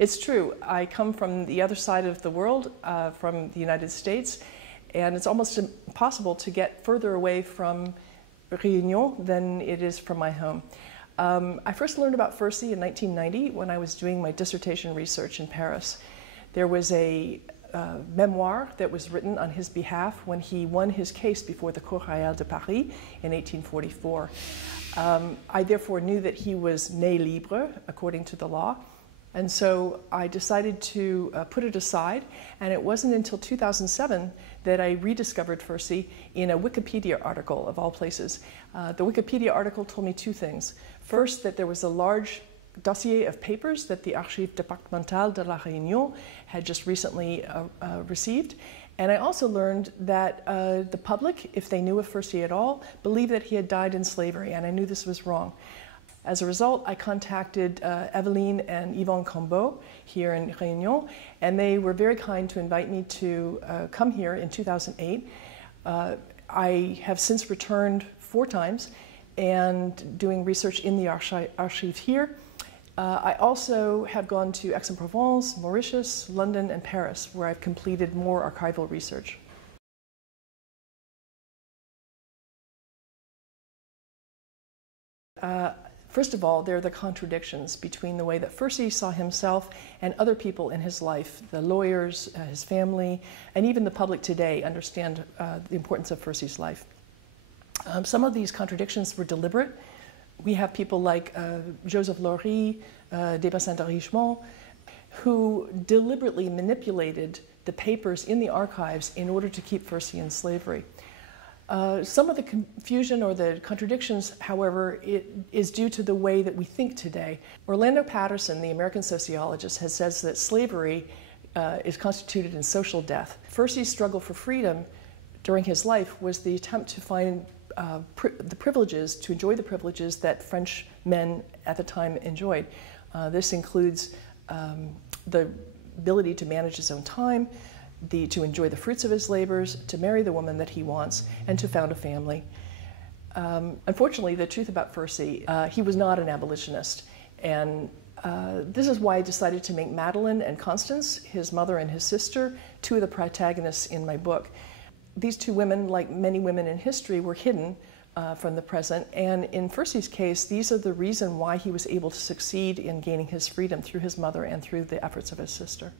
It's true. I come from the other side of the world, from the United States, and it's almost impossible to get further away from Réunion than it is from my home. I first learned about Furcy in 1990 when I was doing my dissertation research in Paris. There was a memoir that was written on his behalf when he won his case before the Cour royale de Paris in 1844. I therefore knew that he was né libre, according to the law, and so I decided to put it aside, and it wasn't until 2007 that I rediscovered Furcy in a Wikipedia article, of all places. The Wikipedia article told me two things. First, that there was a large dossier of papers that the Archives départementales de la Réunion had just recently received. And I also learned that the public, if they knew of Furcy at all, believed that he had died in slavery, and I knew this was wrong. As a result, I contacted Eveline and Yvonne Combeau here in Réunion, and they were very kind to invite me to come here in 2008. I have since returned 4 times and doing research in the archives here. I also have gone to Aix-en-Provence, Mauritius, London, and Paris, where I've completed more archival research. First of all, there are the contradictions between the way that Furcy saw himself and other people in his life. The lawyers, his family, and even the public today understand the importance of Furcy's life. Some of these contradictions were deliberate. We have people like Joseph Laurie, Desbassins d'Arichemont, who deliberately manipulated the papers in the archives in order to keep Furcy in slavery. Some of the confusion or the contradictions, however, is due to the way that we think today. Orlando Patterson, the American sociologist, has said that slavery is constituted in social death. Furcy's struggle for freedom during his life was the attempt to find the privileges, to enjoy the privileges that French men at the time enjoyed. This includes the ability to manage his own time, to enjoy the fruits of his labors, to marry the woman that he wants, and to found a family. Unfortunately, the truth about Furcy, he was not an abolitionist. And this is why I decided to make Madeleine and Constance, his mother and his sister, 2 of the protagonists in my book. These 2 women, like many women in history, were hidden from the present. And in Furcy's case, these are the reason why he was able to succeed in gaining his freedom through his mother and through the efforts of his sister.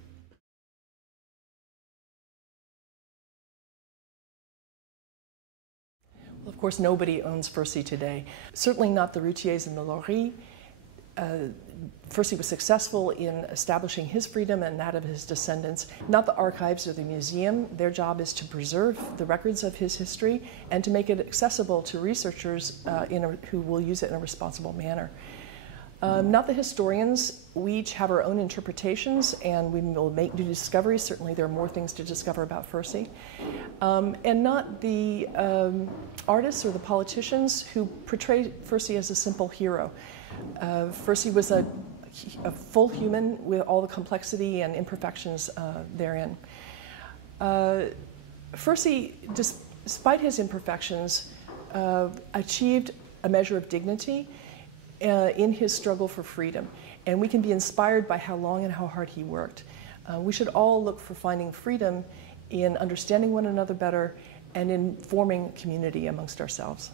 Of course, nobody owns Furcy today. Certainly not the Routiers and the Laurie. Furcy was successful in establishing his freedom and that of his descendants. Not the archives or the museum. Their job is to preserve the records of his history and to make it accessible to researchers who will use it in a responsible manner. Not the historians. We each have our own interpretations, and we will make new discoveries. Certainly there are more things to discover about Furcy. And not the artists or the politicians who portray Furcy as a simple hero. Furcy was a full human with all the complexity and imperfections therein. Furcy, despite his imperfections, achieved a measure of dignity in his struggle for freedom. And we can be inspired by how long and how hard he worked. We should all look for finding freedom in understanding one another better and in forming community amongst ourselves.